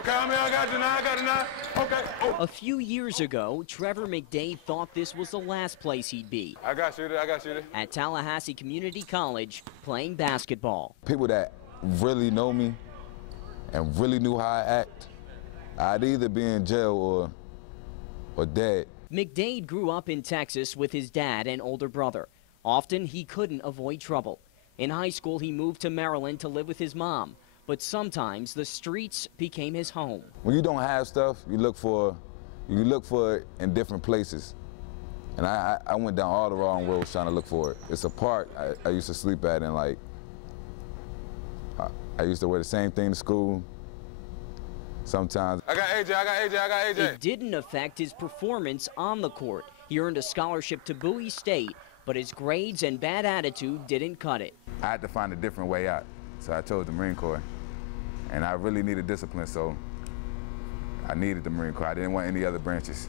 Okay, I got it now. Okay. Oh. A few years ago, Trevor McDade thought this was the last place he'd be. I got you there. At Tallahassee Community College, playing basketball. People that really know me and really knew how I act, I'd either be in jail or dead. McDade grew up in Texas with his dad and older brother. Often, he couldn't avoid trouble. In high school, he moved to Maryland to live with his mom. But sometimes the streets became his home. When you don't have stuff, you look for it in different places. And I went down all the wrong roads trying to look for it. It's a park I used to sleep at, and like I used to wear the same thing to school. Sometimes. I got AJ. It didn't affect his performance on the court. He earned a scholarship to Bowie State, but his grades and bad attitude didn't cut it. I had to find a different way out, so I chose the Marine Corps. And I really needed discipline, so I needed the Marine Corps. I didn't want any other branches.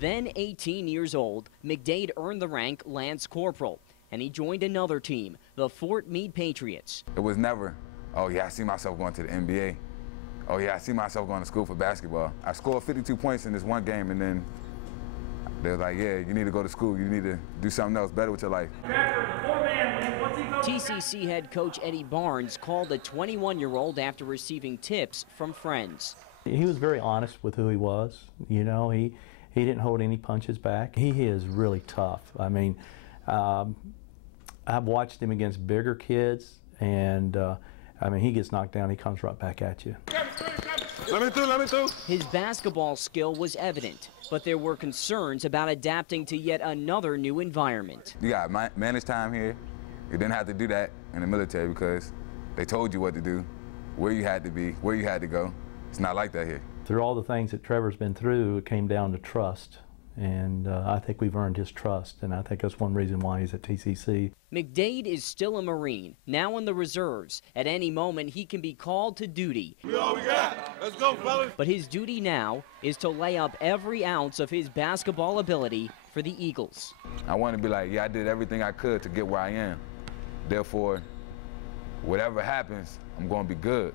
Then, 18 years old, McDade earned the rank Lance Corporal, and he joined another team, the Fort Meade Patriots. It was never, oh yeah, I see myself going to the NBA. Oh yeah, I see myself going to school for basketball. I scored 52 points in this one game, and then they were like, yeah, you need to go to school. You need to do something else better with your life. TCC head coach Eddie Barnes called the 21-year-old after receiving tips from friends. He was very honest with who he was. You know, he didn't hold any punches back. He is really tough. I mean, I've watched him against bigger kids, and I mean, he gets knocked down, he comes right back at you. Let me through. His basketball skill was evident, but there were concerns about adapting to yet another new environment. You got managed time here. You didn't have to do that in the military because they told you what to do, where you had to be, where you had to go. It's not like that here. Through all the things that Trevor's been through, it came down to trust. And I think we've earned his trust, and I think that's one reason why he's at TCC. McDade is still a Marine, now in the reserves. At any moment, he can be called to duty. We all we got. Let's go, fellas. But his duty now is to lay up every ounce of his basketball ability for the Eagles. I want to be like, yeah, I did everything I could to get where I am. Therefore, whatever happens, I'm going to be good,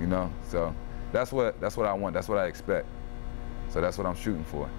you know? So that's what I want. That's what I expect. So that's what I'm shooting for.